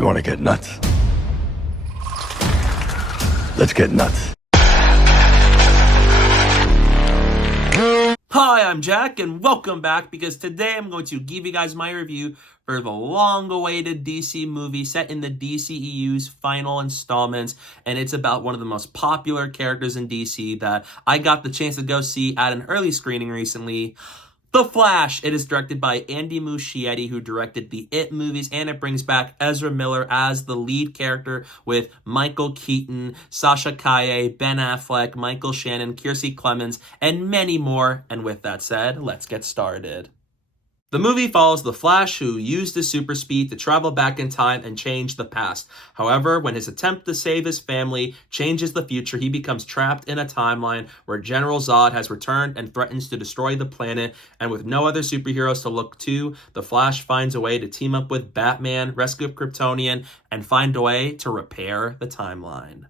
You want to get nuts? Let's get nuts. Hi, I'm Jack, and welcome back, because today I'm going to give you guys my review for the long-awaited DC movie set in the DCEU's final installments, and it's about one of the most popular characters in DC that I got the chance to go see at an early screening recently. The Flash. It is directed by Andy Muschietti, who directed the It movies, and it brings back Ezra Miller as the lead character with Michael Keaton, Sasha Calle, Ben Affleck, Michael Shannon, Kiersey Clemons, and many more. And with that said, let's get started. The movie follows the Flash, who used his super speed to travel back in time and change the past. However, when his attempt to save his family changes the future, he becomes trapped in a timeline where General Zod has returned and threatens to destroy the planet. And with no other superheroes to look to, the Flash finds a way to team up with Batman, rescue Kryptonian, and find a way to repair the timeline.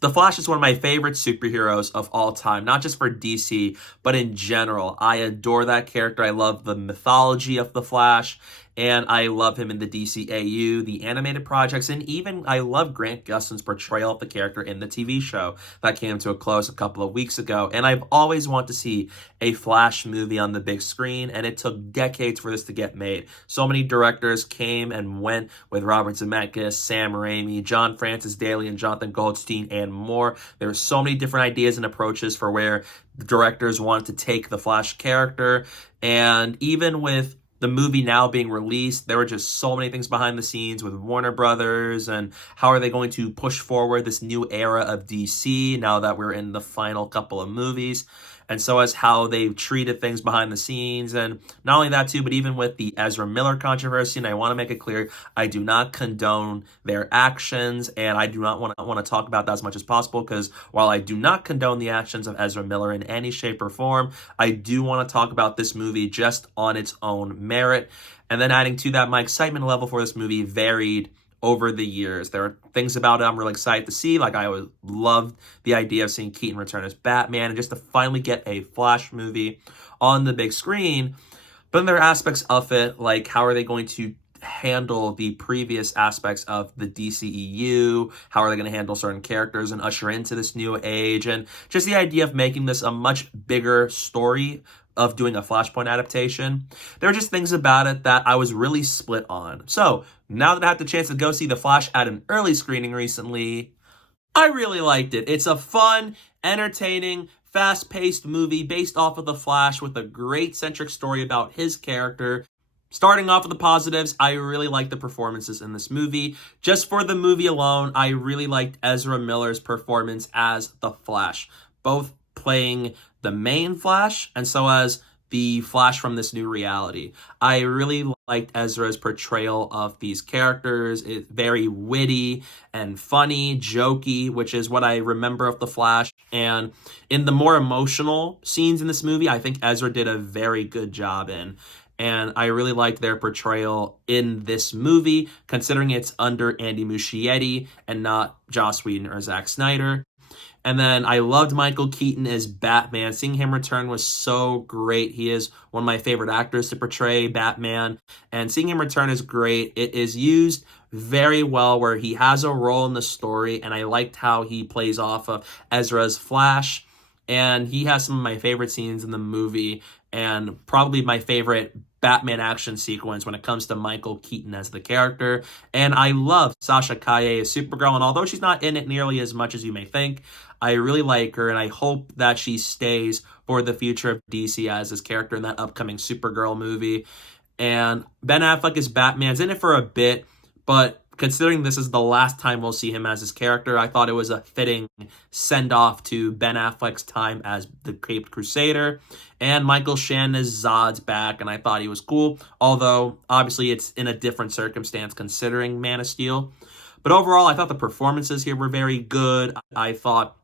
The Flash is one of my favorite superheroes of all time, not just for DC, but in general. I adore that character. I love the mythology of the Flash, and I love him in the DCEU, the animated projects, and even I love Grant Gustin's portrayal of the character in the TV show that came to a close a couple of weeks ago. And I've always wanted to see a Flash movie on the big screen, and it took decades for this to get made. So many directors came and went with Robert Zemeckis, Sam Raimi, John Francis Daley, and Jonathan Goldstein, and more. There were so many different ideas and approaches for where the directors wanted to take the Flash character, and even with the movie now being released, there were just so many things behind the scenes with Warner Brothers, and how are they going to push forward this new era of DC now that we're in the final couple of movies. And so as how they've treated things behind the scenes. And not only that too, but even with the Ezra Miller controversy, and I want to make it clear, I do not condone their actions, and I do not want to talk about that as much as possible, because while I do not condone the actions of Ezra Miller in any shape or form, I do want to talk about this movie just on its own merit. And then adding to that, my excitement level for this movie varied over the years. There are things about it I'm really excited to see. Like, I always loved the idea of seeing Keaton return as Batman, and just to finally get a Flash movie on the big screen. But then there are aspects of it, like how are they going to handle the previous aspects of the DCEU? How are they going to handle certain characters and usher into this new age? And just the idea of making this a much bigger story of doing a Flashpoint adaptation. There were just things about it that I was really split on. So now that I had the chance to go see The Flash at an early screening recently, I really liked it. It's a fun, entertaining, fast-paced movie based off of The Flash with a great centric story about his character. Starting off with the positives, I really liked the performances in this movie. Just for the movie alone, I really liked Ezra Miller's performance as the Flash, both playing the main Flash and so as the Flash from this new reality. I really liked Ezra's portrayal of these characters. It's very witty and funny, jokey, which is what I remember of the Flash. And in the more emotional scenes in this movie, I think Ezra did a very good job in. And I really liked their portrayal in this movie, considering it's under Andy Muschietti and not Joss Whedon or Zack Snyder. And then I loved Michael Keaton as Batman. Seeing him return was so great. He is one of my favorite actors to portray Batman. And seeing him return is great. It is used very well where he has a role in the story. And I liked how he plays off of Ezra's Flash. And he has some of my favorite scenes in the movie, and probably my favorite Batman action sequence when it comes to Michael Keaton as the character. And I love Sasha Calle as Supergirl, and although she's not in it nearly as much as you may think, I really like her, and I hope that she stays for the future of DC as this character in that upcoming Supergirl movie. And Ben Affleck as Batman's in it for a bit, but considering this is the last time we'll see him as his character, I thought it was a fitting send-off to Ben Affleck's time as the Caped Crusader. And Michael Shannon as Zod's back, and I thought he was cool, although obviously it's in a different circumstance considering Man of Steel. But overall, I thought the performances here were very good. I thought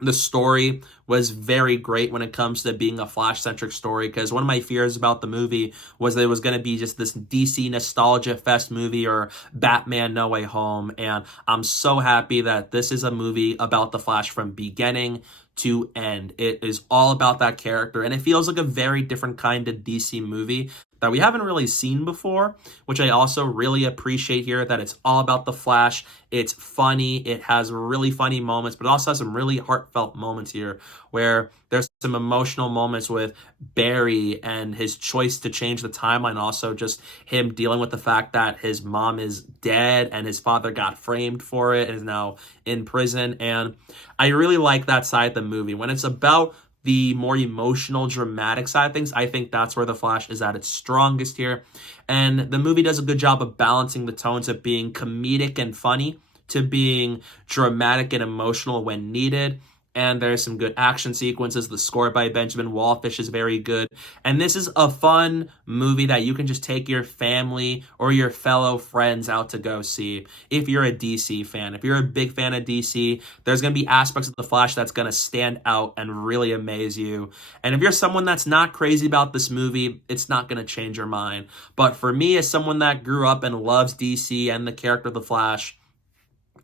the story was very great when it comes to being a Flash-centric story, because one of my fears about the movie was that it was going to be just this DC nostalgia fest movie or Batman No Way Home, and I'm so happy that this is a movie about the Flash from beginning to end. It is all about that character, and it feels like a very different kind of DC movie that we haven't really seen before, which I also really appreciate here, that it's all about the Flash. It's funny. It has really funny moments, but it also has some really heartfelt moments here where there's some emotional moments with Barry and his choice to change the timeline. Also, just him dealing with the fact that his mom is dead and his father got framed for it and is now in prison. And I really like that side of the movie. When it's about the more emotional, dramatic side of things, I think that's where The Flash is at its strongest here. And the movie does a good job of balancing the tones of being comedic and funny to being dramatic and emotional when needed. And there's some good action sequences. The score by Benjamin Wallfish is very good. And this is a fun movie that you can just take your family or your fellow friends out to go see if you're a DC fan. If you're a big fan of DC, there's going to be aspects of The Flash that's going to stand out and really amaze you. And if you're someone that's not crazy about this movie, it's not going to change your mind. But for me, as someone that grew up and loves DC and the character of The Flash,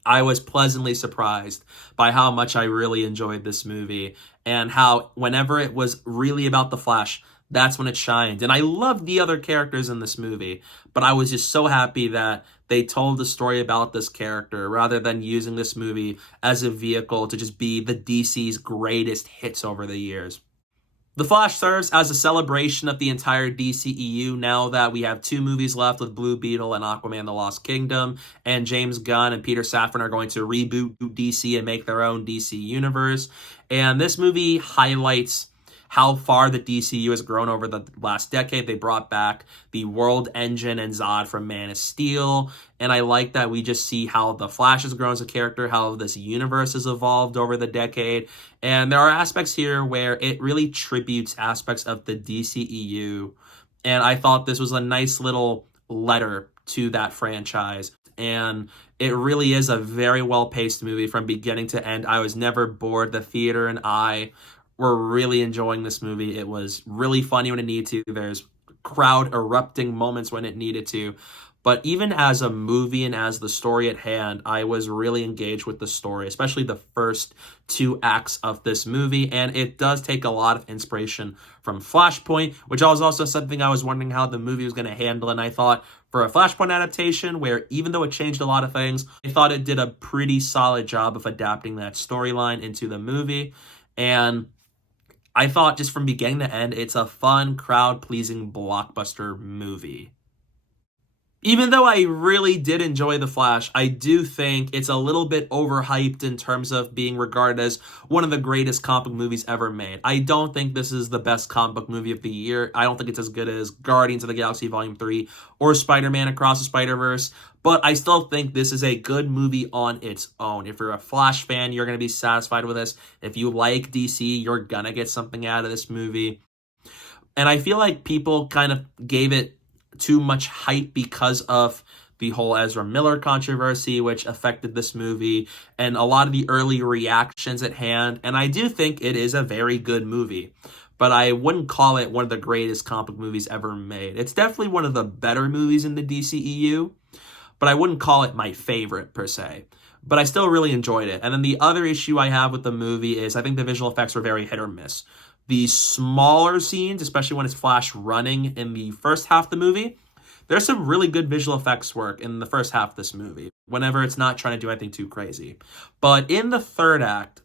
I was pleasantly surprised by how much I really enjoyed this movie and how whenever it was really about the Flash, that's when it shined. And I loved the other characters in this movie, but I was just so happy that they told the story about this character rather than using this movie as a vehicle to just be the DC's greatest hits over the years. The Flash serves as a celebration of the entire DCEU now that we have 2 movies left with Blue Beetle and Aquaman the Lost Kingdom, and James Gunn and Peter Safran are going to reboot DC and make their own DC universe. And this movie highlights how far the DCU has grown over the last decade. They brought back the World Engine and Zod from Man of Steel, and I like that we just see how the Flash has grown as a character, how this universe has evolved over the decade, and there are aspects here where it really tributes aspects of the DCEU, and I thought this was a nice little letter to that franchise. And it really is a very well-paced movie from beginning to end. I was never bored. The theater and I were really enjoying this movie. It was really funny when it needed to. There's crowd erupting moments when it needed to. But even as a movie and as the story at hand, I was really engaged with the story, especially the first 2 acts of this movie. And it does take a lot of inspiration from Flashpoint, which was also something I was wondering how the movie was going to handle. And I thought for a Flashpoint adaptation, where even though it changed a lot of things, I thought it did a pretty solid job of adapting that storyline into the movie. And I thought just from beginning to end, it's a fun, crowd-pleasing blockbuster movie. Even though I really did enjoy The Flash, I do think it's a little bit overhyped in terms of being regarded as one of the greatest comic book movies ever made. I don't think this is the best comic book movie of the year. I don't think it's as good as Guardians of the Galaxy Volume 3 or Spider-Man Across the Spider-Verse, but I still think this is a good movie on its own. If you're a Flash fan, you're going to be satisfied with this. If you like DC, you're going to get something out of this movie. And I feel like people kind of gave it too much hype because of the whole Ezra Miller controversy, which affected this movie, and a lot of the early reactions at hand. And I do think it is a very good movie, but I wouldn't call it one of the greatest comic book movies ever made. It's definitely one of the better movies in the DCEU, but I wouldn't call it my favorite per se. But I still really enjoyed it. And then the other issue I have with the movie is I think the visual effects were very hit or miss. The smaller scenes, especially when it's Flash running in the first half of the movie, there's some really good visual effects work in the first half of this movie, whenever it's not trying to do anything too crazy. But in the third act,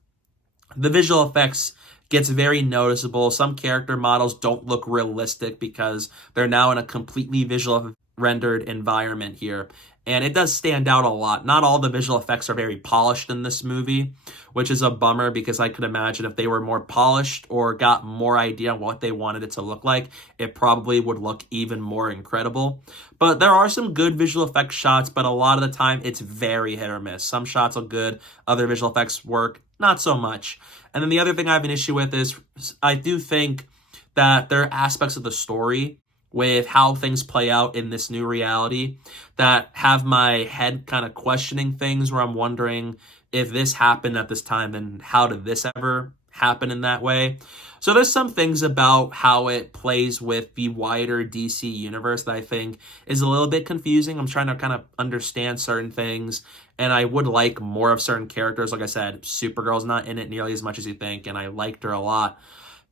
the visual effects gets very noticeable. Some character models don't look realistic because they're now in a completely visual rendered environment here. And it does stand out a lot. Not all the visual effects are very polished in this movie, which is a bummer because I could imagine if they were more polished or got more idea on what they wanted it to look like, it probably would look even more incredible. But there are some good visual effects shots, but a lot of the time it's very hit or miss. Some shots are good, other visual effects work, not so much. And then the other thing I have an issue with is I do think that there are aspects of the story with how things play out in this new reality that have my head kind of questioning things where I'm wondering if this happened at this time, then how did this ever happen in that way? So there's some things about how it plays with the wider DC universe that I think is a little bit confusing. I'm trying to kind of understand certain things, and I would like more of certain characters. Like I said, Supergirl's not in it nearly as much as you think, and I liked her a lot.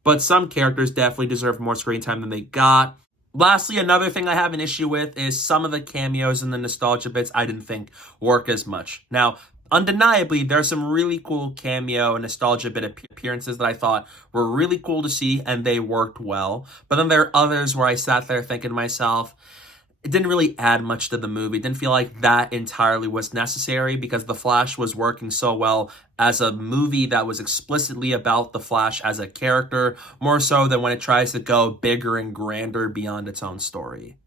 But some characters definitely deserve more screen time than they got. Lastly, another thing I have an issue with is some of the cameos and the nostalgia bits I didn't think work as much. Now, undeniably, there's some really cool cameo and nostalgia bit appearances that I thought were really cool to see, and they worked well. But then there are others where I sat there thinking to myself, it didn't really add much to the movie. It didn't feel like that entirely was necessary because The Flash was working so well as a movie that was explicitly about The Flash as a character, more so than when it tries to go bigger and grander beyond its own story.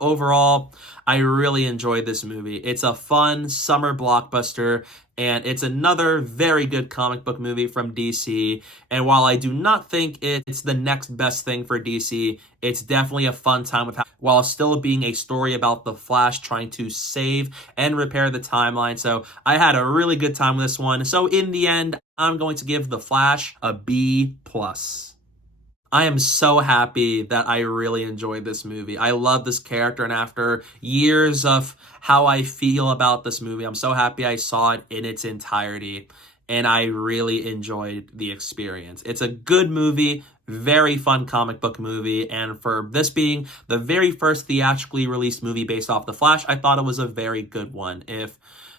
Overall, I really enjoyed this movie. It's a fun summer blockbuster, and it's another very good comic book movie from DC. And while I do not think it's the next best thing for DC, it's definitely a fun time while still being a story about the Flash trying to save and repair the timeline. So I had a really good time with this one. So in the end, I'm going to give The Flash a B+. I am so happy that I really enjoyed this movie. I love this character, and after years of how I feel about this movie, I'm so happy I saw it in its entirety, and I really enjoyed the experience. It's a good movie, very fun comic book movie, and for this being the very first theatrically released movie based off The Flash, I thought it was a very good one. If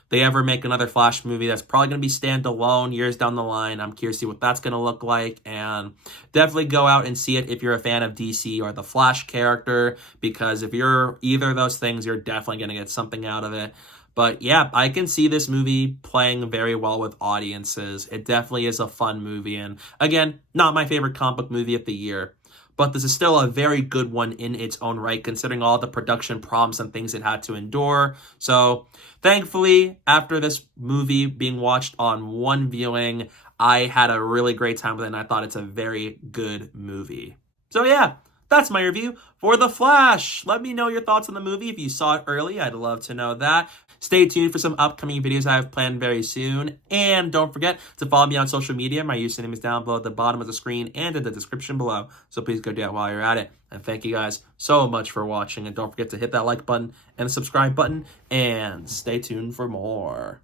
they ever make another Flash movie, that's probably going to be standalone years down the line. I'm curious to see what that's going to look like, and definitely go out and see it if you're a fan of DC or the Flash character, because if you're either of those things, you're definitely going to get something out of it. But yeah, I can see this movie playing very well with audiences. It definitely is a fun movie, and again, not my favorite comic book movie of the year, but this is still a very good one in its own right, considering all the production problems and things it had to endure. So thankfully, after this movie being watched on one viewing, I had a really great time with it, and I thought it's a very good movie. So yeah, that's my review for The Flash. Let me know your thoughts on the movie. If you saw it early, I'd love to know that. Stay tuned for some upcoming videos I have planned very soon. And don't forget to follow me on social media. My username is down below at the bottom of the screen and in the description below. So please go do that while you're at it. And thank you guys so much for watching. And don't forget to hit that like button and the subscribe button. And stay tuned for more.